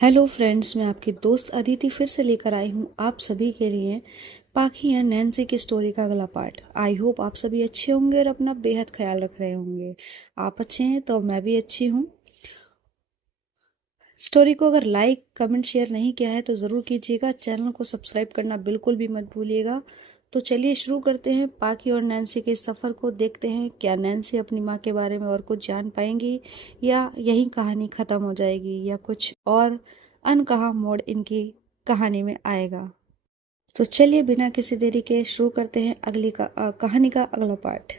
Hello friends, मैं आपकी दोस्त अदिति फिर से लेकर आई हूँ आप सभी के लिए पाखी एंड नैन्सी की स्टोरी का अगला पार्ट। आई होप आप सभी अच्छे होंगे और अपना बेहद ख्याल रख रहे होंगे। आप अच्छे हैं तो मैं भी अच्छी हूँ। स्टोरी को अगर लाइक कमेंट शेयर नहीं किया है तो ज़रूर कीजिएगा। चैनल को सब्सक्राइब करना बिल्कुल भी मत भूलिएगा। तो चलिए शुरू करते हैं पाखी और नैन्सी के सफ़र को। देखते हैं क्या नैन्सी अपनी माँ के बारे में और कुछ जान पाएंगी या यही कहानी ख़त्म हो जाएगी या कुछ और अनकहा मोड़ इनकी कहानी में आएगा। तो चलिए बिना किसी देरी के शुरू करते हैं कहानी का अगला पार्ट।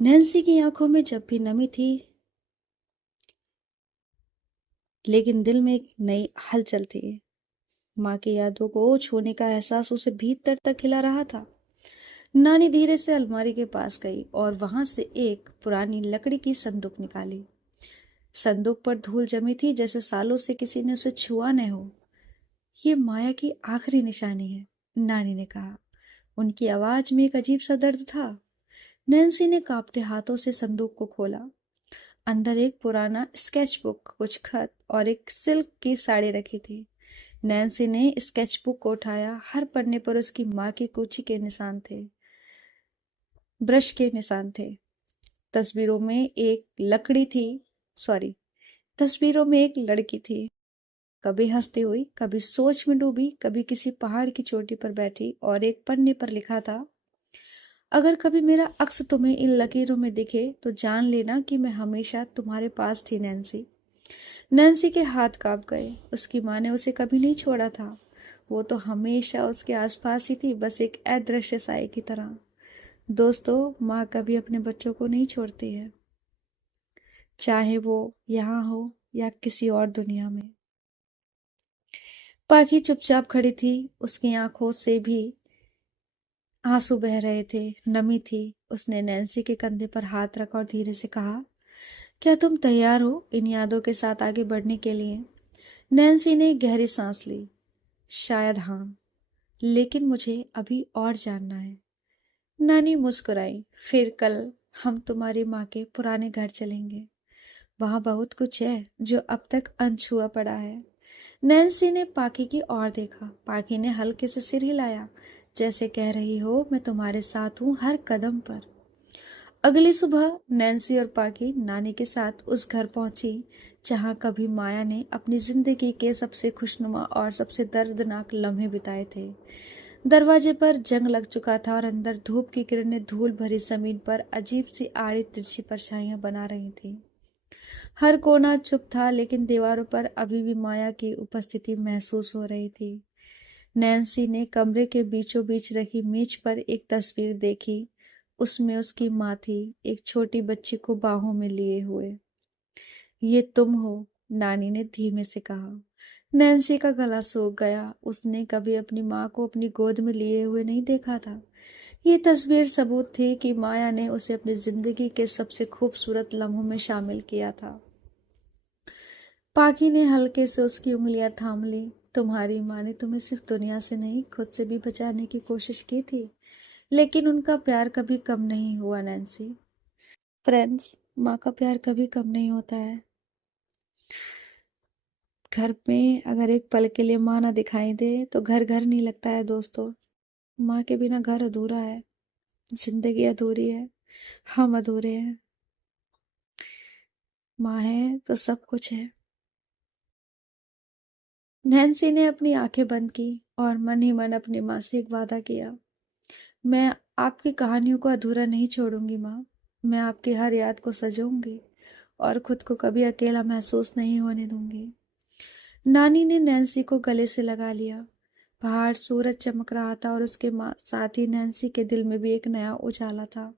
नैन्सी की आंखों में जब भी नमी थी, लेकिन दिल में एक नई हलचल थी। माँ की यादों को छूने का एहसास उसे भीतर तक खिला रहा था। नानी धीरे से अलमारी के पास गई और वहां से एक पुरानी लकड़ी की संदूक निकाली। संदूक पर धूल जमी थी, जैसे सालों से किसी ने उसे छुआ न हो। ये माया की आखिरी निशानी है, नानी ने कहा। उनकी आवाज में एक अजीब सा दर्द था। नैन्सी ने कांपते हाथों से संदूक को खोला। अंदर एक पुराना स्केच बुक, कुछ खत और एक सिल्क की साड़ी रखी थी। नैन्सी ने स्केच बुक को उठाया। हर पन्ने पर उसकी माँ की कूची के निशान थे, ब्रश के निशान थे। तस्वीरों में एक लकड़ी थी सॉरी तस्वीरों में एक लड़की थी, कभी हंसती हुई, कभी सोच में डूबी, कभी किसी पहाड़ की चोटी पर बैठी। और एक पन्ने पर लिखा था, अगर कभी मेरा अक्स तुम्हें इन लकीरों में दिखे तो जान लेना कि मैं हमेशा तुम्हारे पास थी, नैन्सी। नैन्सी के हाथ कांप गए। उसकी माँ ने उसे कभी नहीं छोड़ा था। वो तो हमेशा उसके आसपास ही थी, बस एक अदृश्य साए की तरह। दोस्तों, माँ कभी अपने बच्चों को नहीं छोड़ती है, चाहे वो यहाँ हो या किसी और दुनिया में। पाखी चुपचाप खड़ी थी। उसकी आंखों से भी आंसू बह रहे थे, नमी थी। उसने नैन्सी के कंधे पर हाथ रखा और धीरे से कहा, क्या तुम तैयार हो इन यादों के साथ आगे बढ़ने के लिए? नैन्सी ने गहरी सांस ली। शायद हाँ, लेकिन मुझे अभी और जानना है। नानी मुस्कुराई। फिर कल हम तुम्हारी माँ के पुराने घर चलेंगे। वहां बहुत कुछ है जो अब तक अनछुआ पड़ा है। नैन्सी ने पाखी की ओर देखा। पाखी ने हल्के से सिर हिलाया, जैसे कह रही हो, मैं तुम्हारे साथ हूं हर कदम पर। अगली सुबह नैन्सी और पाखी नानी के साथ उस घर पहुंची जहां कभी माया ने अपनी जिंदगी के सबसे खुशनुमा और सबसे दर्दनाक लम्हे बिताए थे। दरवाजे पर जंग लग चुका था और अंदर धूप की किरणें धूल भरी जमीन पर अजीब सी आड़ी तिरछी परछाइयां बना रही थी। हर कोना चुप था, लेकिन दीवारों पर अभी भी माया की उपस्थिति महसूस हो रही थी। नैन्सी ने कमरे के बीचों बीच रखी मेज पर एक तस्वीर देखी। उसमें उसकी माँ थी, एक छोटी बच्ची को बाहों में लिए हुए। ये तुम हो, नानी ने धीमे से कहा। नैन्सी का गला सूख गया। उसने कभी अपनी माँ को अपनी गोद में लिए हुए नहीं देखा था। ये तस्वीर सबूत थी कि माया ने उसे अपनी जिंदगी के सबसे खूबसूरत लम्हों में शामिल किया था। पाखी ने हल्के से उसकी उंगलियां थाम ली। तुम्हारी माँ ने तुम्हें सिर्फ दुनिया से नहीं, खुद से भी बचाने की कोशिश की थी, लेकिन उनका प्यार कभी कम नहीं हुआ, नैन्सी। फ्रेंड्स, माँ का प्यार कभी कम नहीं होता है। घर में अगर एक पल के लिए माँ ना दिखाई दे तो घर घर नहीं लगता है दोस्तों। माँ के बिना घर अधूरा है, जिंदगी अधूरी है, हम अधूरे हैं। माँ है तो सब कुछ है। नैन्सी ने अपनी आंखें बंद की और मन ही मन अपनी माँ से एक वादा किया, मैं आपकी कहानियों को अधूरा नहीं छोड़ूंगी माँ। मैं आपकी हर याद को सजूंगी और खुद को कभी अकेला महसूस नहीं होने दूंगी। नानी ने नैन्सी को गले से लगा लिया। बाहर सूरज चमक रहा था और उसके साथ ही नैन्सी के दिल में भी एक नया उजाला था,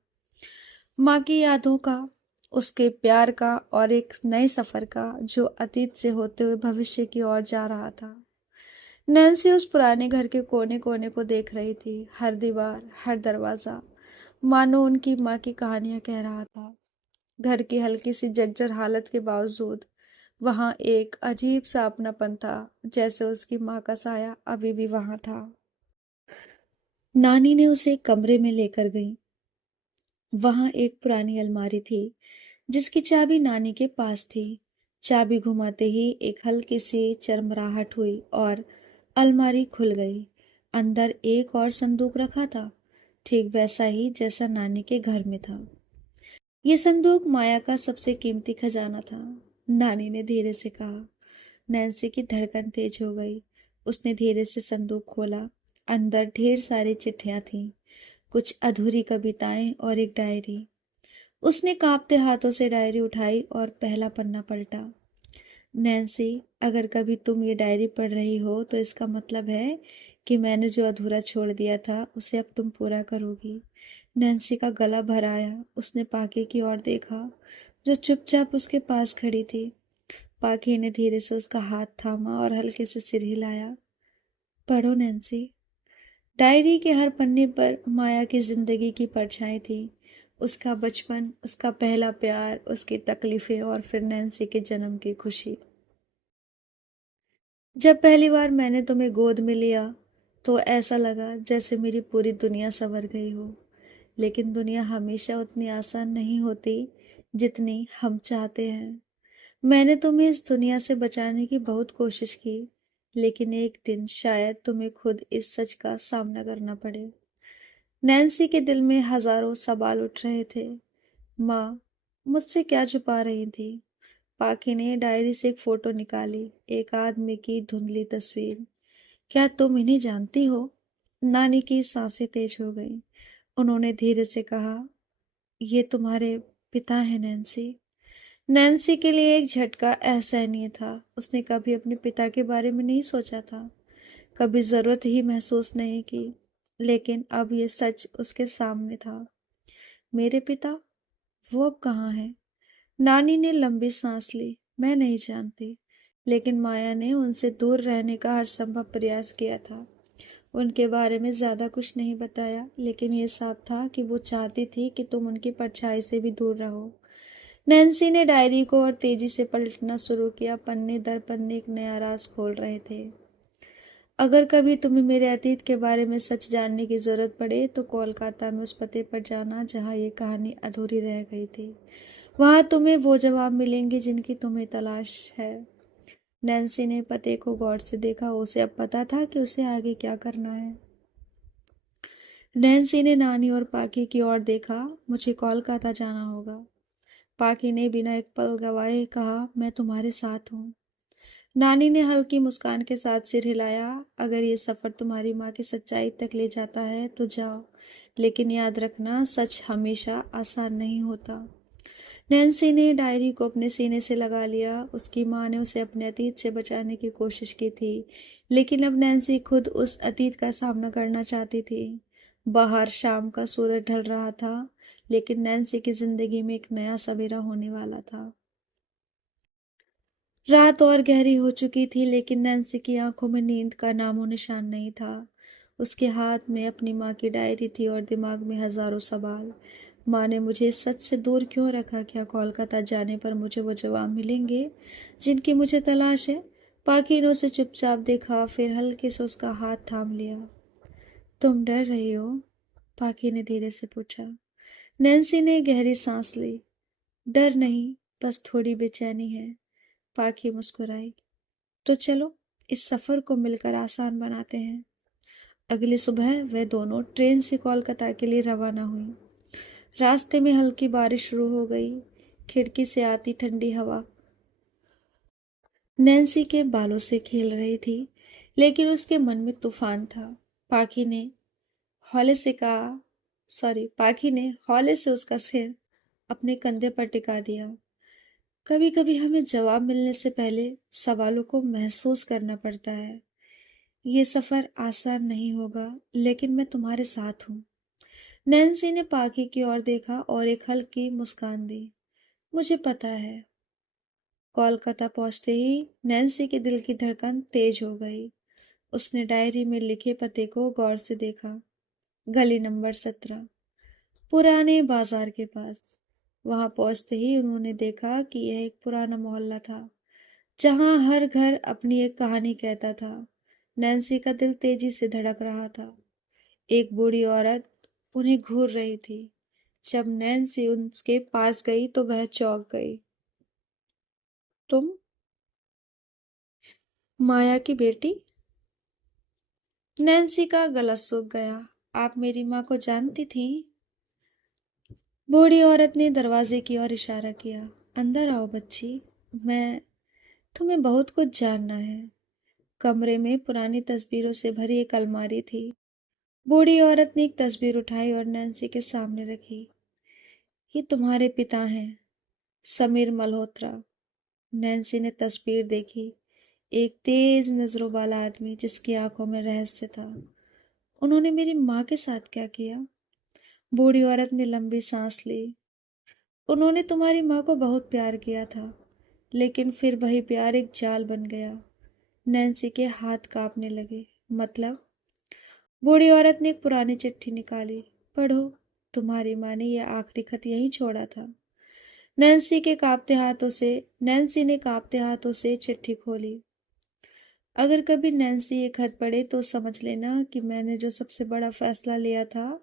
माँ की यादों का, उसके प्यार का और एक नए सफर का जो अतीत से होते हुए भविष्य की ओर जा रहा था। नैन्सी उस पुराने घर के कोने कोने को देख रही थी। हर दीवार, हर दरवाजा मानो उनकी माँ की कहानियां कह रहा था। घर की हल्की सी जर्जर हालत के बावजूद वहां एक अजीब सा अपनापन था, जैसे उसकी माँ का साया अभी भी वहां था। नानी ने उसे एक कमरे में लेकर गई। वहां एक पुरानी अलमारी थी जिसकी चाबी नानी के पास थी। चाबी घुमाते ही एक हल्की सी चरमराहट हुई और अलमारी खुल गई। अंदर एक और संदूक रखा था, ठीक वैसा ही जैसा नानी के घर में था। ये संदूक माया का सबसे कीमती खजाना था, नानी ने धीरे से कहा। नैन्सी की धड़कन तेज हो गई। उसने धीरे से संदूक खोला। अंदर ढेर सारी चिट्ठियां थीं, कुछ अधूरी कविताएं और एक डायरी। उसने कांपते हाथों से डायरी उठाई और पहला पन्ना पलटा। नैन्सी, अगर कभी तुम ये डायरी पढ़ रही हो तो इसका मतलब है कि मैंने जो अधूरा छोड़ दिया था उसे अब तुम पूरा करोगी। नैन्सी का गला भर आया। उसने पाके की ओर देखा, जो चुपचाप उसके पास खड़ी थी। पाके ने धीरे से उसका हाथ थामा और हल्के से सिर हिलाया। पढ़ो नैन्सी। डायरी के हर पन्ने पर माया की जिंदगी की परछाई थी। उसका बचपन, उसका पहला प्यार, उसकी तकलीफें और फिर नैन्सी के जन्म की खुशी। जब पहली बार मैंने तुम्हें गोद में लिया तो ऐसा लगा जैसे मेरी पूरी दुनिया संवर गई हो। लेकिन दुनिया हमेशा उतनी आसान नहीं होती जितनी हम चाहते हैं। मैंने तुम्हें इस दुनिया से बचाने की बहुत कोशिश की, लेकिन एक दिन शायद तुम्हें खुद इस सच का सामना करना पड़े। नैन्सी के दिल में हजारों सवाल उठ रहे थे। माँ मुझसे क्या छुपा रही थी? पाखी ने डायरी से एक फोटो निकाली, एक आदमी की धुंधली तस्वीर। क्या तुम इन्हें जानती हो? नानी की सांसें तेज हो गईं। उन्होंने धीरे से कहा, ये तुम्हारे पिता हैं नैन्सी। नैन्सी के लिए एक झटका असहनीय था। उसने कभी अपने पिता के बारे में नहीं सोचा था, कभी जरूरत ही महसूस नहीं की, लेकिन अब ये सच उसके सामने था। मेरे पिता? वो अब कहाँ हैं? नानी ने लंबी सांस ली। मैं नहीं जानती, लेकिन माया ने उनसे दूर रहने का हर संभव प्रयास किया था। उनके बारे में ज्यादा कुछ नहीं बताया, लेकिन ये साफ था कि वो चाहती थी कि तुम उनकी परछाई से भी दूर रहो। नैन्सी ने डायरी को और तेजी से पलटना शुरू किया। पन्ने दर पन्ने एक नया राज खोल रहे थे। अगर कभी तुम्हें मेरे अतीत के बारे में सच जानने की जरूरत पड़े तो कोलकाता में उस पते पर जाना जहाँ ये कहानी अधूरी रह गई थी। वहां तुम्हें वो जवाब मिलेंगे जिनकी तुम्हें तलाश है। नैन्सी ने पते को गौर से देखा। उसे अब पता था कि उसे आगे क्या करना है। नैन्सी ने नानी और पाकी की ओर देखा। मुझे कोलकाता जाना होगा। पाकी ने बिना एक पल गवाए कहा, मैं तुम्हारे साथ हूँ। नानी ने हल्की मुस्कान के साथ सिर हिलाया। अगर ये सफर तुम्हारी माँ की सच्चाई तक ले जाता है तो जाओ, लेकिन याद रखना, सच हमेशा आसान नहीं होता। नैन्सी ने डायरी को अपने सीने से लगा लिया। उसकी माँ ने उसे अपने अतीत से बचाने की कोशिश की थी, लेकिन अब नैन्सी खुद उस अतीत का सामना करना चाहती थी। बाहर शाम का सूरज ढल रहा था, लेकिन नैन्सी की जिंदगी में एक नया सवेरा होने वाला था। रात और गहरी हो चुकी थी, लेकिन नैन्सी की आंखों में नींद का नामो निशान नहीं था। उसके हाथ में अपनी माँ की डायरी थी और दिमाग में हजारों सवाल। माँ ने मुझे इस सच से दूर क्यों रखा? क्या कोलकाता जाने पर मुझे वो जवाब मिलेंगे जिनकी मुझे तलाश है? पाकी ने उसे चुपचाप देखा, फिर हल्के से उसका हाथ थाम लिया। तुम डर रही हो? पाकी ने धीरे से पूछा। नैन्सी ने गहरी सांस ली। डर नहीं, बस थोड़ी बेचैनी है। पाकी मुस्कुराई। तो चलो इस सफर को मिलकर आसान बनाते हैं। अगली सुबह वे दोनों ट्रेन से कोलकाता के लिए रवाना हुई। रास्ते में हल्की बारिश शुरू हो गई। खिड़की से आती ठंडी हवा नैन्सी के बालों से खेल रही थी, लेकिन उसके मन में तूफान था। पाखी ने हौले से कहा पाखी ने हौले से उसका सिर अपने कंधे पर टिका दिया। कभी कभी हमें जवाब मिलने से पहले सवालों को महसूस करना पड़ता है। ये सफर आसान नहीं होगा, लेकिन मैं तुम्हारे साथ हूँ। नैन्सी ने पाखी की ओर देखा और एक हल्की मुस्कान दी। मुझे पता है। कोलकाता पहुंचते ही नैन्सी के दिल की धड़कन तेज हो गई। उसने डायरी में लिखे पते को गौर से देखा। गली नंबर 17, पुराने बाजार के पास। वहां पहुंचते ही उन्होंने देखा कि यह एक पुराना मोहल्ला था, जहां हर घर अपनी एक कहानी कहता था। नैन्सी का दिल तेजी से धड़क रहा था। एक बूढ़ी औरत उन्हें घूर रही थी। जब नैन्सी उसके पास गई तो वह चौंक गई। तुम माया की बेटी? नैन्सी का गला सूख गया। आप मेरी माँ को जानती थी? बूढ़ी औरत ने दरवाजे की ओर इशारा किया। अंदर आओ बच्ची, मैं तुम्हें बहुत कुछ जानना है। कमरे में पुरानी तस्वीरों से भरी एक अलमारी थी। बूढ़ी औरत ने एक तस्वीर उठाई और नैन्सी के सामने रखी। ये तुम्हारे पिता हैं, समीर मल्होत्रा। नैन्सी ने तस्वीर देखी। एक तेज नजरों वाला आदमी जिसकी आंखों में रहस्य था। उन्होंने मेरी माँ के साथ क्या किया? बूढ़ी औरत ने लंबी सांस ली। उन्होंने तुम्हारी माँ को बहुत प्यार किया था, लेकिन फिर वही प्यार एक जाल बन गया। नैन्सी के हाथ कांपने लगे। मतलब? बूढ़ी औरत ने एक पुरानी चिट्ठी निकाली। पढ़ो, तुम्हारी माँ ने यह आखिरी खत यहीं छोड़ा था। नैन्सी ने कांपते हाथों से चिट्ठी खोली। अगर कभी नैन्सी ये खत पढ़े तो समझ लेना कि मैंने जो सबसे बड़ा फैसला लिया था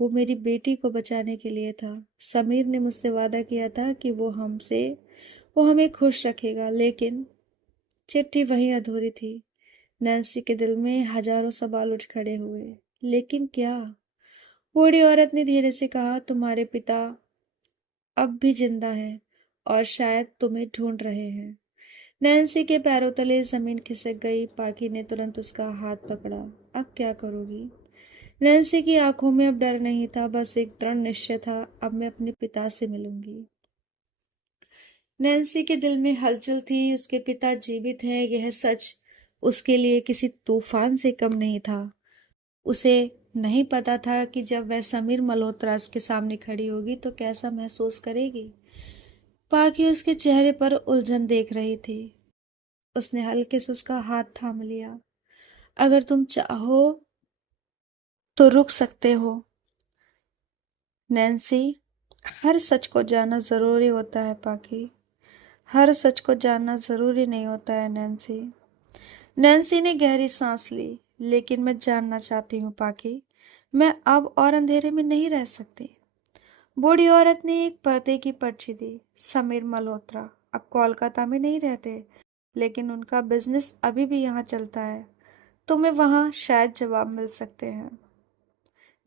वो मेरी बेटी को बचाने के लिए था। समीर ने मुझसे वादा किया था कि वो हमें खुश रखेगा, लेकिन चिट्ठी वहीं अधूरी थी। नैन्सी के दिल में हजारों सवाल उठ खड़े हुए। लेकिन क्या? बूढ़ी औरत ने धीरे से कहा, तुम्हारे पिता अब भी जिंदा हैं और शायद तुम्हें ढूंढ रहे हैं। नैन्सी के पैरों तले जमीन खिसक गई। पाकी ने तुरंत उसका हाथ पकड़ा। अब क्या करोगी? नैन्सी की आंखों में अब डर नहीं था, बस एक दृढ़ निश्चय था। अब मैं अपने पिता से मिलूंगी। नैन्सी के दिल में हलचल थी। उसके पिता जीवित हैं, यह सच उसके लिए किसी तूफान से कम नहीं था। उसे नहीं पता था कि जब वह समीर मल्होत्रा के सामने खड़ी होगी तो कैसा महसूस करेगी। पाकी उसके चेहरे पर उलझन देख रही थी। उसने हल्के से उसका हाथ थाम लिया। अगर तुम चाहो तो रुक सकते हो नैन्सी। हर सच को जानना जरूरी होता है पाकी। हर सच को जानना जरूरी नहीं होता है नैन्सी। नैन्सी ने गहरी सांस ली। लेकिन मैं जानना चाहती हूँ पाकी। मैं अब और अंधेरे में नहीं रह सकती। बूढ़ी औरत ने एक पर्दे की पर्ची दी। समीर मल्होत्रा अब कोलकाता में नहीं रहते, लेकिन उनका बिजनेस अभी भी यहाँ चलता है। तुम्हें वहाँ शायद जवाब मिल सकते हैं।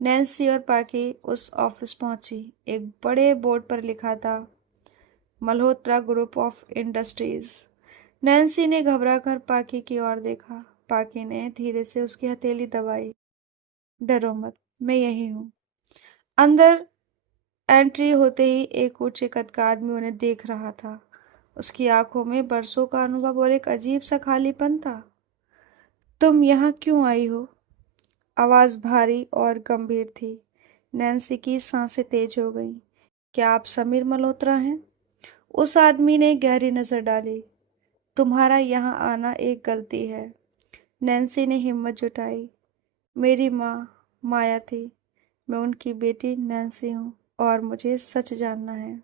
नैन्सी और पाकी उस ऑफिस पहुंची। एक बड़े बोर्ड पर लिखा था, Malhotra group of industries. Nancy ने घबरा कर पाकी की ओर देखा। पाकी ने धीरे से उसकी हथेली दबाई। डरो मत, मैं यही हूँ। अंदर एंट्री होते ही एक ऊंचे कद का आदमी उन्हें देख रहा था। उसकी आंखों में बरसों का अनुभव और एक अजीब सा खालीपन था। तुम यहाँ क्यों आई हो? आवाज भारी और गंभीर थी। नैन्सी की सांसें तेज हो गईं। क्या आप समीर मल्होत्रा हैं? उस आदमी ने गहरी नजर डाली। तुम्हारा यहाँ आना एक गलती है। नैन्सी ने हिम्मत जुटाई। मेरी माँ माया थी। मैं उनकी बेटी नैन्सी हूँ और मुझे सच जानना है।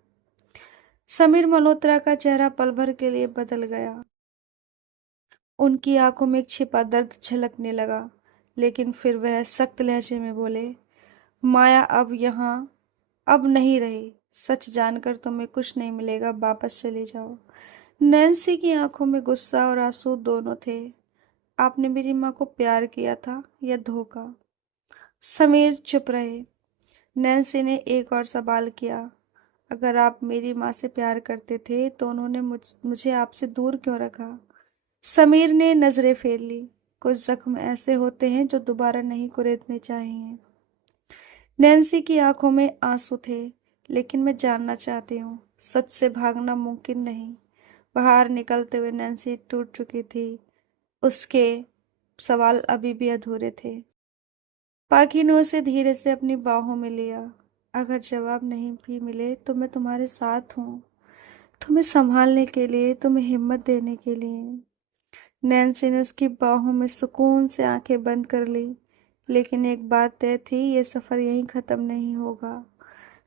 समीर मल्होत्रा का चेहरा पल भर के लिए बदल गया। उनकी आंखों में एक छिपा दर्द झलकने लगा, लेकिन फिर वह सख्त लहजे में बोले, माया अब नहीं रही। सच जानकर तुम्हें कुछ नहीं मिलेगा, वापस चले जाओ। नैन्सी की आंखों में गुस्सा और आंसू दोनों थे। आपने मेरी माँ को प्यार किया था या धोखा? समीर चुप रहे। नैन्सी ने एक और सवाल किया, अगर आप मेरी माँ से प्यार करते थे तो उन्होंने मुझे आपसे दूर क्यों रखा? समीर ने नजरें फेर ली। कुछ जख्म ऐसे होते हैं जो दोबारा नहीं कुरेदने चाहिए। नैन्सी की आंखों में आंसू थे। लेकिन मैं जानना चाहती हूँ। सच से भागना मुमकिन नहीं। बाहर निकलते हुए नैन्सी टूट चुकी थी। उसके सवाल अभी भी अधूरे थे। पाकी ने उसे धीरे से अपनी बाहों में लिया। अगर जवाब नहीं भी मिले तो मैं तुम्हारे साथ हूँ, तुम्हें संभालने के लिए, तुम्हें हिम्मत देने के लिए। नैन्सी ने उसकी बाहों में सुकून से आंखें बंद कर ली। लेकिन एक बात तय थी, ये सफर यहीं खत्म नहीं होगा।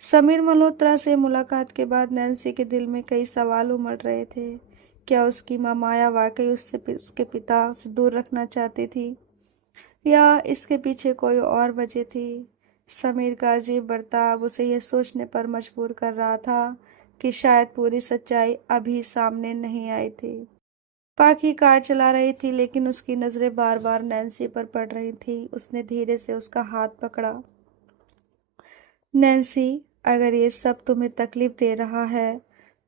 समीर मल्होत्रा से मुलाकात के बाद नैन्सी के दिल में कई सवाल उमड़ रहे थे। क्या उसकी माँ माया वाकई उसके पिता उसे दूर रखना चाहती थी, या इसके पीछे कोई और वजह थी? समीर का अजीब बर्ताव उसे यह सोचने पर मजबूर कर रहा था कि शायद पूरी सच्चाई अभी सामने नहीं आई थी। पाखी कार चला रही थी, लेकिन उसकी नजरें बार बार नैन्सी पर पड़ रही थी। उसने धीरे से उसका हाथ पकड़ा। नैन्सी, अगर ये सब तुम्हें तकलीफ दे रहा है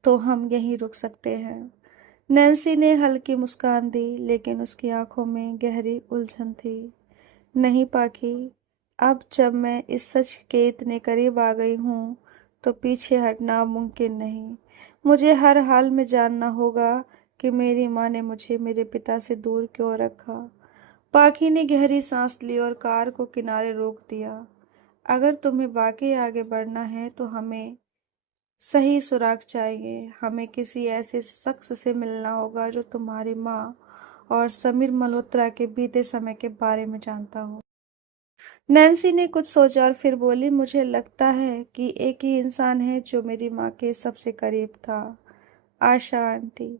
तो हम यहीं रुक सकते हैं। नैन्सी ने हल्की मुस्कान दी, लेकिन उसकी आंखों में गहरी उलझन थी। नहीं पाखी, अब जब मैं इस सच के इतने करीब आ गई हूँ तो पीछे हटना मुमकिन नहीं। मुझे हर हाल में जानना होगा कि मेरी माँ ने मुझे मेरे पिता से दूर क्यों रखा। पाखी ने गहरी सांस ली और कार को किनारे रोक दिया। अगर तुम्हें वाकई आगे बढ़ना है तो हमें सही सुराग चाहिए। हमें किसी ऐसे शख्स से मिलना होगा जो तुम्हारी माँ और समीर मल्होत्रा के बीते समय के बारे में जानता हो। नैन्सी ने कुछ सोचा और फिर बोली, मुझे लगता है कि एक ही इंसान है जो मेरी माँ के सबसे करीब था। आशा आंटी।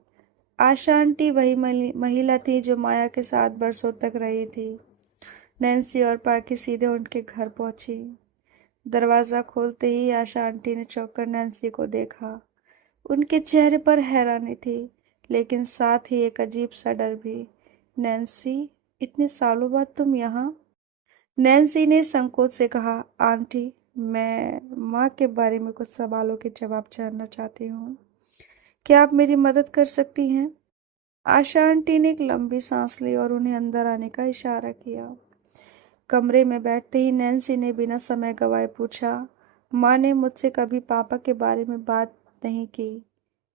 आशा आंटी वही महिला थी जो माया के साथ बरसों तक रही थी। नैन्सी और पाकी सीधे उनके घर पहुंची। दरवाजा खोलते ही आशा आंटी ने चौंक कर नैन्सी को देखा। उनके चेहरे पर हैरानी थी, लेकिन साथ ही एक अजीब सा डर भी। नैन्सी, इतने सालों बाद तुम यहाँ? नैन्सी ने संकोच से कहा, आंटी, मैं माँ के बारे में कुछ सवालों के जवाब जानना चाहती हूँ। क्या आप मेरी मदद कर सकती हैं? आशा आंटी ने एक लंबी सांस ली और उन्हें अंदर आने का इशारा किया। कमरे में बैठते ही नैन्सी ने बिना समय गवाए पूछा, माँ ने मुझसे कभी पापा के बारे में बात नहीं की?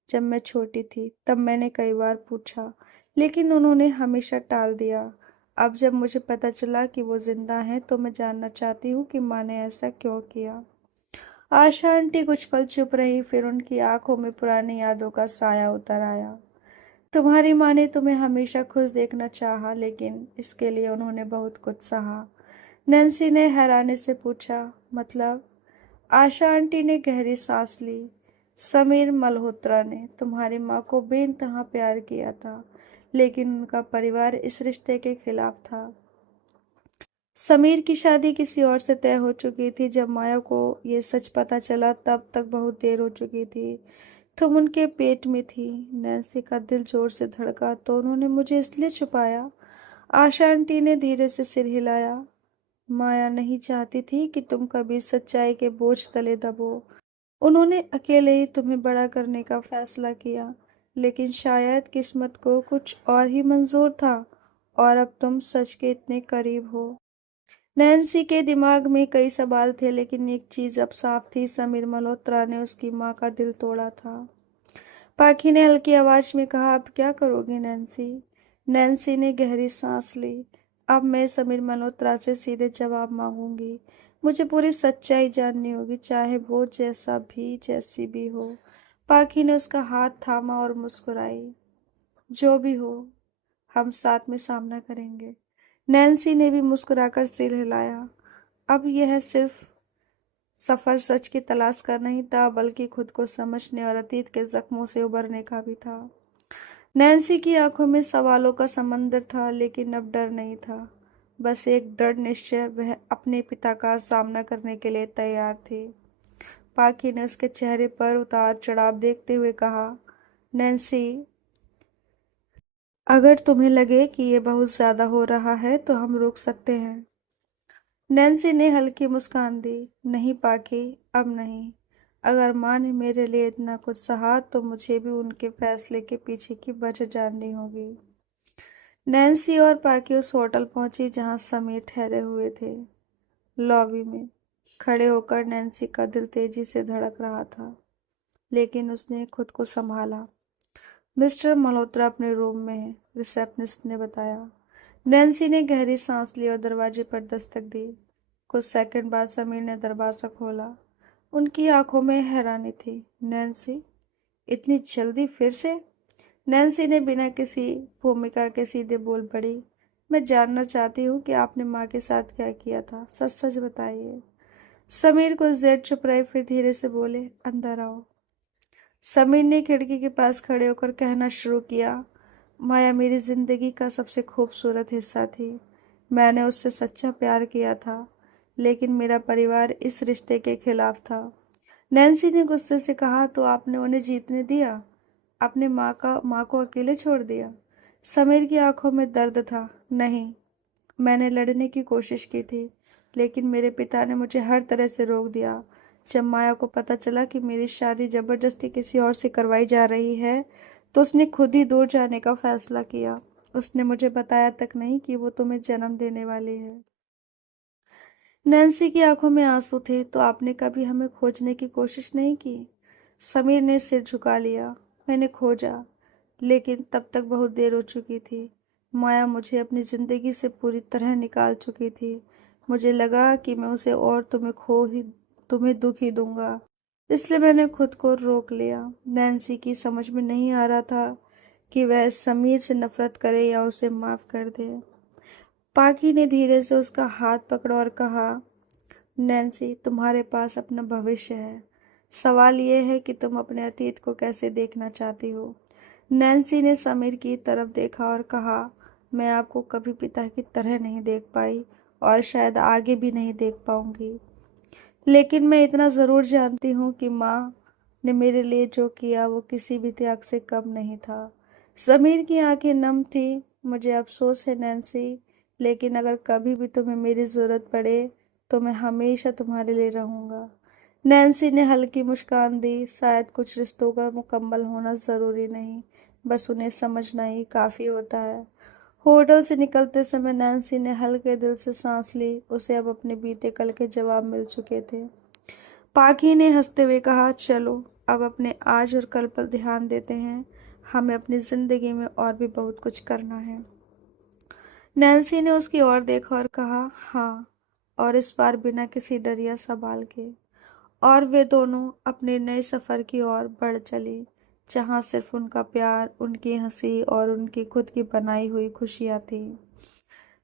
जब मैं छोटी थी तब मैंने कई बार पूछा, लेकिन उन्होंने हमेशा टाल दिया। अब जब मुझे पता चला कि वो जिंदा हैं तो मैं जानना चाहती हूँ कि माँ ने ऐसा क्यों किया। आशा आंटी कुछ पल चुप रही, फिर उनकी आंखों में पुरानी यादों का साया उतर आया। तुम्हारी माँ ने तुम्हें हमेशा खुश देखना चाहा, लेकिन इसके लिए उन्होंने बहुत कुछ सहा। नैन्सी ने हैरानी से पूछा, मतलब? आशा आंटी ने गहरी सांस ली। समीर मल्होत्रा ने तुम्हारी माँ को बेइंतहा प्यार किया था, लेकिन उनका परिवार इस रिश्ते के खिलाफ था। समीर की शादी किसी और से तय हो चुकी थी। जब माया को ये सच पता चला तब तक बहुत देर हो चुकी थी। तुम उनके पेट में थी। नैन्सी का दिल जोर से धड़का, तो उन्होंने मुझे इसलिए छुपाया? आशा आंटी ने धीरे से सिर हिलाया। माया नहीं चाहती थी कि तुम कभी सच्चाई के बोझ तले दबो। उन्होंने अकेले ही तुम्हें बड़ा करने का फैसला किया, लेकिन शायद किस्मत को कुछ और ही मंजूर था और अब तुम सच के इतने करीब हो। नैन्सी के दिमाग में कई सवाल थे, लेकिन एक चीज अब साफ थी, समीर मल्होत्रा ने उसकी माँ का दिल तोड़ा था। पाखी ने हल्की आवाज में कहा, अब क्या करोगी नैन्सी? नैन्सी ने गहरी सांस ली। अब मैं समीर मल्होत्रा से सीधे जवाब मांगूंगी। मुझे पूरी सच्चाई जाननी होगी, चाहे वो जैसी भी हो। पाखी ने उसका हाथ थामा और मुस्कुराई। जो भी हो, हम साथ में सामना करेंगे। नैन्सी ने भी मुस्कुराकर सिर हिलाया। अब यह सिर्फ सफर सच की तलाश का नहीं था, बल्कि खुद को समझने और अतीत के जख्मों से उबरने का भी था। नैन्सी की आंखों में सवालों का समंदर था, लेकिन अब डर नहीं था, बस एक दृढ़ निश्चय। वह अपने पिता का सामना करने के लिए तैयार थी। पाखी ने उसके चेहरे पर उतार चढ़ाव देखते हुए कहा, नैन्सी, अगर तुम्हें लगे कि ये बहुत ज्यादा हो रहा है तो हम रुक सकते हैं। नैन्सी ने हल्की मुस्कान दी। नहीं पाखी, अब नहीं। अगर माँ ने मेरे लिए इतना कुछ सहा तो मुझे भी उनके फैसले के पीछे की वजह जाननी होगी। नैन्सी और पाखी उस होटल पहुंची जहां समीर ठहरे हुए थे। लॉबी में खड़े होकर नैन्सी का दिल तेजी से धड़क रहा था, लेकिन उसने खुद को संभाला। मिस्टर मल्होत्रा अपने रूम में है, रिसेप्शनिस्ट ने बताया। नैन्सी ने गहरी सांस ली और दरवाजे पर दस्तक दी। कुछ सेकंड बाद समीर ने दरवाजा खोला। उनकी आंखों में हैरानी थी। नैन्सी, इतनी जल्दी फिर से? नैन्सी ने बिना किसी भूमिका के सीधे बोल पड़ी, मैं जानना चाहती हूँ कि आपने माँ के साथ क्या किया था। सच सच बताइए। समीर कुछ देर चुप रहे, फिर धीरे से बोले, अंदर आओ। समीर ने खिड़की के पास खड़े होकर कहना शुरू किया, माया मेरी जिंदगी का सबसे खूबसूरत हिस्सा थी। मैंने उससे सच्चा प्यार किया था, लेकिन मेरा परिवार इस रिश्ते के खिलाफ था। नैन्सी ने गुस्से से कहा, तो आपने उन्हें जीतने दिया? अपने माँ को अकेले छोड़ दिया? समीर की आंखों में दर्द था। नहीं, मैंने लड़ने की कोशिश की थी, लेकिन मेरे पिता ने मुझे हर तरह से रोक दिया। जब माया को पता चला कि मेरी शादी जबरदस्ती किसी और से करवाई जा रही है, तो उसने खुद ही दूर जाने का फैसला किया। उसने मुझे बताया तक नहीं कि वो तुम्हें जन्म देने वाली है। नैन्सी की आंखों में आंसू थे। तो आपने कभी हमें खोजने की कोशिश नहीं की? समीर ने सिर झुका लिया। मैंने खोजा, लेकिन तब तक बहुत देर हो चुकी थी। माया मुझे अपनी जिंदगी से पूरी तरह निकाल चुकी थी। मुझे लगा कि मैं उसे और तुम्हें दुख ही दूंगा, इसलिए मैंने खुद को रोक लिया। नैन्सी की समझ में नहीं आ रहा था कि वह समीर से नफरत करे या उसे माफ कर दे। पाखी ने धीरे से उसका हाथ पकड़ा और कहा, नैन्सी, तुम्हारे पास अपना भविष्य है। सवाल यह है कि तुम अपने अतीत को कैसे देखना चाहती हो। नैन्सी ने समीर की तरफ देखा और कहा, मैं आपको कभी पिता की तरह नहीं देख पाई और शायद आगे भी नहीं देख पाऊंगी, लेकिन मैं इतना ज़रूर जानती हूँ कि माँ ने मेरे लिए जो किया वो किसी भी त्याग से कम नहीं था। समीर की आंखें नम थी। मुझे अफसोस है नैन्सी, लेकिन अगर कभी भी तुम्हें मेरी ज़रूरत पड़े तो मैं हमेशा तुम्हारे लिए रहूँगा। नैन्सी ने हल्की मुस्कान दी। शायद कुछ रिश्तों का मुकम्मल होना ज़रूरी नहीं, बस उन्हें समझना ही काफ़ी होता है। होटल से निकलते समय नैन्सी ने हल्के दिल से सांस ली। उसे अब अपने बीते कल के जवाब मिल चुके थे। पाखी ने हंसते हुए कहा, चलो अब अपने आज और कल पर ध्यान देते हैं। हमें अपनी जिंदगी में और भी बहुत कुछ करना है। नैन्सी ने उसकी ओर देखा और कहा, हाँ, और इस बार बिना किसी डर या सवाल के। और वे दोनों अपने नए सफर की ओर बढ़ चली, जहां सिर्फ उनका प्यार, उनकी हंसी और उनकी खुद की बनाई हुई खुशियां थी।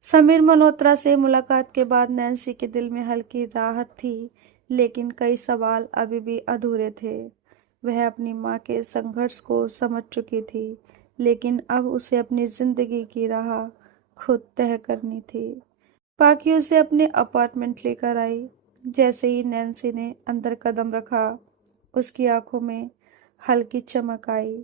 समीर मल्होत्रा से मुलाकात के बाद नैन्सी के दिल में हल्की राहत थी, लेकिन कई सवाल अभी भी अधूरे थे। वह अपनी माँ के संघर्ष को समझ चुकी थी, लेकिन अब उसे अपनी जिंदगी की राह खुद तय करनी थी। पाकि उसे अपने अपार्टमेंट लेकर आई। जैसे ही नैन्सी ने अंदर कदम रखा, उसकी आंखों में हल्की चमक आई।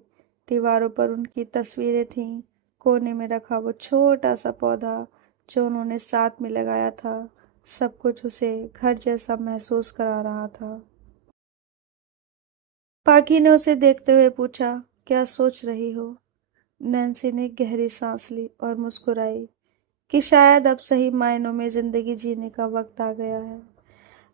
दीवारों पर उनकी तस्वीरें थीं। कोने में रखा वो छोटा सा पौधा जो उन्होंने साथ में लगाया था, सब कुछ उसे घर जैसा महसूस करा रहा था। पाकी ने उसे देखते हुए पूछा, क्या सोच रही हो? नैन्सी ने गहरी सांस ली और मुस्कुराई कि शायद अब सही मायनों में जिंदगी जीने का वक्त आ गया है।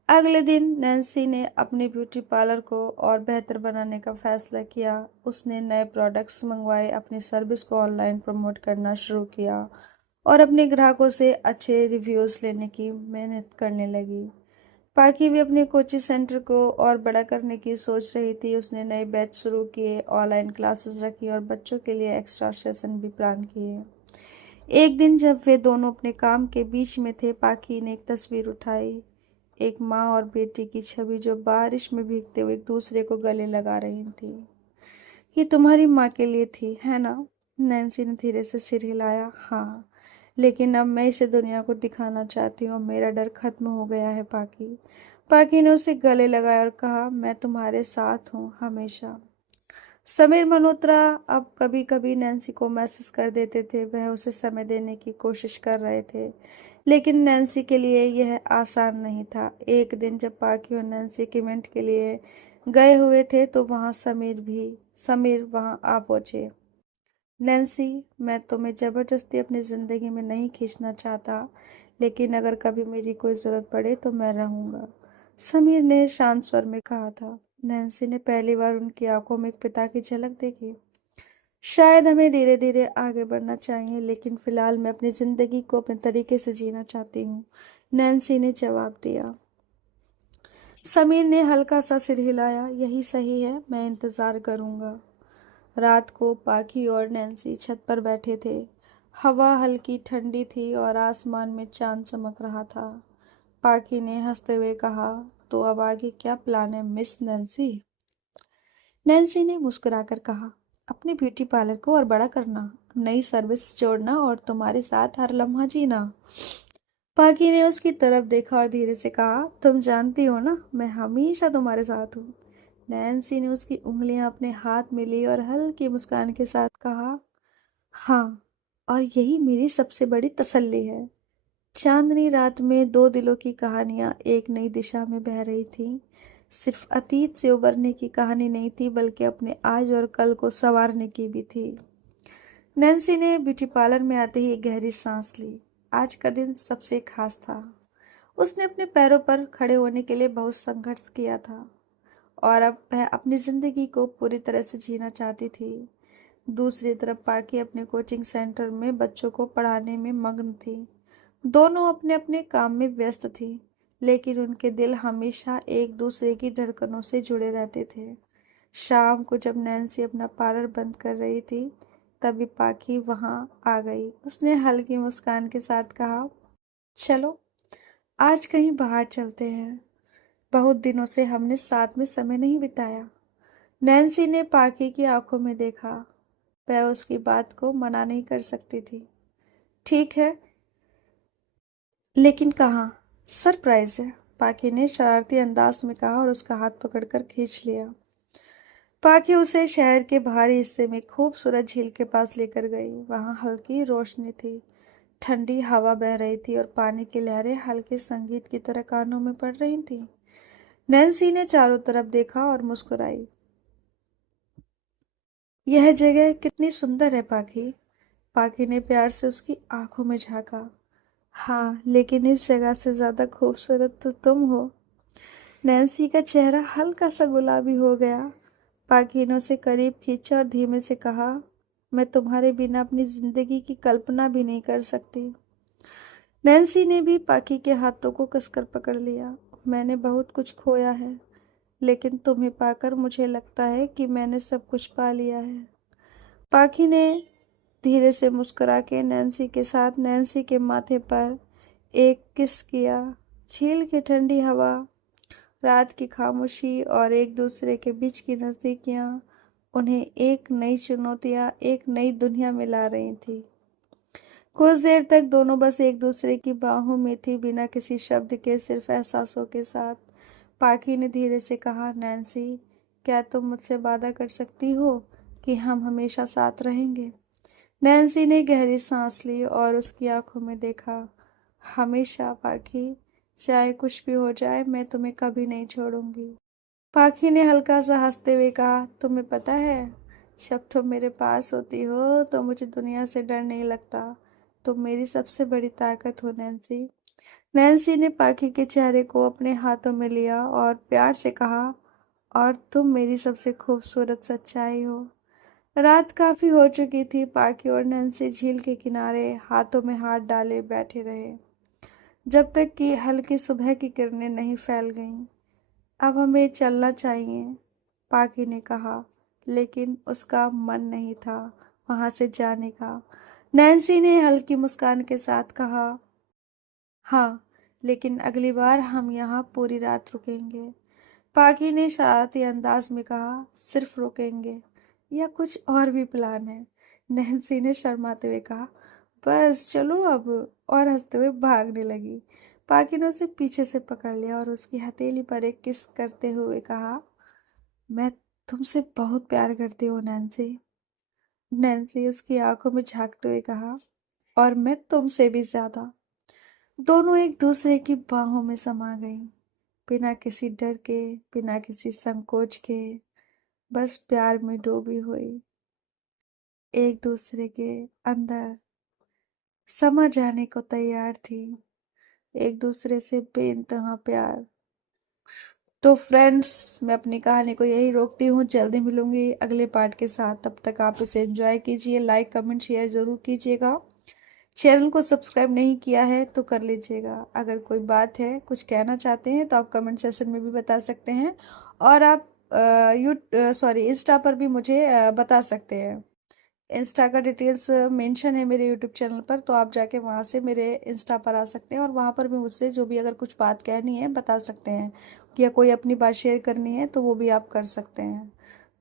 अगले दिन नैन्सी ने अपने ब्यूटी पार्लर को और बेहतर बनाने का फैसला किया। उसने नए प्रोडक्ट्स मंगवाए, अपनी सर्विस को ऑनलाइन प्रमोट करना शुरू किया और अपने ग्राहकों से अच्छे रिव्यूज़ लेने की मेहनत करने लगी। बाकी भी अपने कोचिंग सेंटर को और बड़ा करने की सोच रही थी। उसने नए बैच शुरू किए, ऑनलाइन क्लासेस रखी और बच्चों के लिए एक्स्ट्रा सेशन भी प्लान किए। एक दिन जब वे दोनों अपने काम के बीच में थे, पाखी ने एक तस्वीर उठाई। एक माँ और बेटी की छवि जो बारिश में भीगते हुए एक दूसरे को गले लगा रही थी। ये तुम्हारी माँ के लिए थी, है ना? नैन्सी ने धीरे से सिर हिलाया। हाँ, लेकिन अब मैं इसे दुनिया को दिखाना चाहती हूँ। मेरा डर खत्म हो गया है पाकी। पाकी ने उसे गले लगाया और कहा, मैं तुम्हारे साथ हूँ हमेशा। समीर मल्होत्रा अब कभी कभी नैन्सी को मैसेज कर देते थे। वह उसे समय देने की कोशिश कर रहे थे, लेकिन नैन्सी के लिए यह आसान नहीं था। एक दिन जब पाकी और नैन्सी के इवेंट के लिए गए हुए थे, तो वहाँ समीर वहाँ आ पहुँचे। नैन्सी, मैं तुम्हें जबरदस्ती अपनी ज़िंदगी में नहीं खींचना चाहता, लेकिन अगर कभी मेरी कोई ज़रूरत पड़े तो मैं रहूँगा, समीर ने शांत स्वर में कहा था। नैन्सी ने पहली बार उनकी आंखों में एक पिता की झलक देखी। शायद हमें धीरे धीरे आगे बढ़ना चाहिए, लेकिन फिलहाल मैं अपनी ज़िंदगी को अपने तरीके से जीना चाहती हूँ, नैन्सी ने जवाब दिया। समीर ने हल्का सा सिर हिलाया। यही सही है, मैं इंतज़ार करूँगा। रात को पाखी और नैन्सी छत पर बैठे थे। हवा हल्की ठंडी थी और आसमान में चांद चमक रहा था। पाखी ने हंसते हुए कहा, तो अब आगे क्या प्लान है मिस नैन्सी? नैन्सी ने मुस्कुराकर कहा, अपने ब्यूटी पार्लर को और बड़ा करना, नई सर्विस जोड़ना और तुम्हारे साथ हर लम्हा जीना। पाकी ने उसकी तरफ देखा और धीरे से कहा, तुम जानती हो ना, मैं हमेशा तुम्हारे साथ हूँ। नैन्सी ने उसकी उंगलियां अपने हाथ में ली और हल्की मुस्कान के साथ कहा, हाँ, और यही मेरी सबसे बड़ी तसल्ली है। चांदनी रात में दो दिलों की कहानियां एक नई दिशा में बह रही थीं। सिर्फ अतीत से उबरने की कहानी नहीं थी, बल्कि अपने आज और कल को संवारने की भी थी। नैन्सी ने ब्यूटी पार्लर में आते ही एक गहरी सांस ली। आज का दिन सबसे खास था। उसने अपने पैरों पर खड़े होने के लिए बहुत संघर्ष किया था और अब वह अपनी जिंदगी को पूरी तरह से जीना चाहती थी। दूसरी तरफ पाकी अपने कोचिंग सेंटर में बच्चों को पढ़ाने में मग्न थी। दोनों अपने अपने काम में व्यस्त थी, लेकिन उनके दिल हमेशा एक दूसरे की धड़कनों से जुड़े रहते थे। शाम को जब नैन्सी अपना पार्लर बंद कर रही थी, तभी पाकी वहां आ गई। उसने हल्की मुस्कान के साथ कहा, चलो आज कहीं बाहर चलते हैं। बहुत दिनों से हमने साथ में समय नहीं बिताया। नैन्सी ने पाकी की आंखों में देखा। वह उसकी बात को मना नहीं कर सकती थी। ठीक है, लेकिन कहाँ? सरप्राइज है, पाकी ने शरारती अंदाज में कहा और उसका हाथ पकड़कर खींच लिया। पाकी उसे शहर के बाहरी हिस्से में खूबसूरत झील के पास लेकर गई। वहां हल्की रोशनी थी, ठंडी हवा बह रही थी और पानी की लहरें हल्के संगीत की तरह कानों में पड़ रही थीं। नैन्सी ने चारों तरफ देखा और मुस्कुराई। यह जगह कितनी सुंदर है पाकी। पाकी ने प्यार से उसकी आंखों में झांका। हाँ, लेकिन इस जगह से ज्यादा खूबसूरत तो तुम हो। नैन्सी का चेहरा हल्का सा गुलाबी हो गया। पाकी ने उसे करीब खींचा और धीमे से कहा, मैं तुम्हारे बिना अपनी जिंदगी की कल्पना भी नहीं कर सकती। नैन्सी ने भी पाकी के हाथों को कसकर पकड़ लिया। मैंने बहुत कुछ खोया है, लेकिन तुम्हें पाकर मुझे लगता है कि मैंने सब कुछ पा लिया है। पाकी ने धीरे से मुस्कुरा के नैन्सी के साथ नैन्सी के माथे पर एक किस किया। झील की ठंडी हवा, रात की खामोशी और एक दूसरे के बीच की नजदीकियां उन्हें एक नई चुनौतियां, एक नई दुनिया में ला रही थी। कुछ देर तक दोनों बस एक दूसरे की बाहों में थी, बिना किसी शब्द के, सिर्फ एहसासों के साथ। पाकी ने धीरे से कहा, नैन्सी, क्या तुम मुझसे वादा कर सकती हो कि हम हमेशा साथ रहेंगे? नैन्सी ने गहरी सांस ली और उसकी आंखों में देखा। हमेशा पाकी, चाहे कुछ भी हो जाए, मैं तुम्हें कभी नहीं छोड़ूंगी। पाखी ने हल्का सा हंसते हुए कहा, तुम्हें पता है, जब तुम मेरे पास होती हो तो मुझे दुनिया से डर नहीं लगता। तुम मेरी सबसे बड़ी ताकत हो नैन्सी। नैन्सी ने पाखी के चेहरे को अपने हाथों में लिया और प्यार से कहा, और तुम मेरी सबसे खूबसूरत सच्चाई हो। रात काफी हो चुकी थी। पाखी और नैन्सी झील के किनारे हाथों में हाथ डाले बैठे रहे, जब तक कि हल्की सुबह की किरणें नहीं फैल गईं। अब हमें चलना चाहिए, पाकी ने कहा, लेकिन उसका मन नहीं था वहां से जाने का। नैन्सी ने हल्की मुस्कान के साथ कहा, हाँ, लेकिन अगली बार हम यहाँ पूरी रात रुकेंगे। पाकी ने शरारती अंदाज में कहा, सिर्फ रुकेंगे या कुछ और भी प्लान है? नैन्सी ने शर्माते हुए कहा, बस चलो अब, और हंसते हुए भागने लगी। पाकी ने उसे पीछे से पकड़ लिया और उसकी हथेली पर एक किस करते हुए कहा, मैं तुमसे बहुत प्यार करती हूँ नैन्सी। नैन्सी उसकी आंखों में झांकते हुए कहा, और मैं तुमसे भी ज्यादा। दोनों एक दूसरे की बाहों में समा गईं, बिना किसी डर के, बिना किसी संकोच के, बस प्यार में डूबी हुई, एक दूसरे के अंदर समा जाने को तैयार थी, एक दूसरे से बेइंतहा प्यार। तो फ्रेंड्स, मैं अपनी कहानी को यही रोकती हूँ। जल्दी मिलूंगी अगले पार्ट के साथ। तब तक आप इसे एंजॉय कीजिए, लाइक कमेंट शेयर जरूर कीजिएगा। चैनल को सब्सक्राइब नहीं किया है तो कर लीजिएगा। अगर कोई बात है, कुछ कहना चाहते हैं तो आप कमेंट सेशन में भी बता सकते हैं, और आप इंस्टा पर भी मुझे बता सकते हैं। इंस्टा का डिटेल्स मेंशन है मेरे यूट्यूब चैनल पर, तो आप जाके वहाँ से मेरे इंस्टा पर आ सकते हैं और वहाँ पर भी मुझसे जो भी अगर कुछ बात कहनी है बता सकते हैं, या कोई अपनी बात शेयर करनी है तो वो भी आप कर सकते हैं।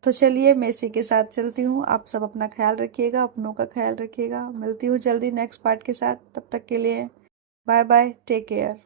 तो चलिए, मैं इसी के साथ चलती हूँ। आप सब अपना ख्याल रखिएगा, अपनों का ख्याल रखिएगा। मिलती हूँ जल्दी नेक्स्ट पार्ट के साथ। तब तक के लिए बाय बाय, टेक केयर।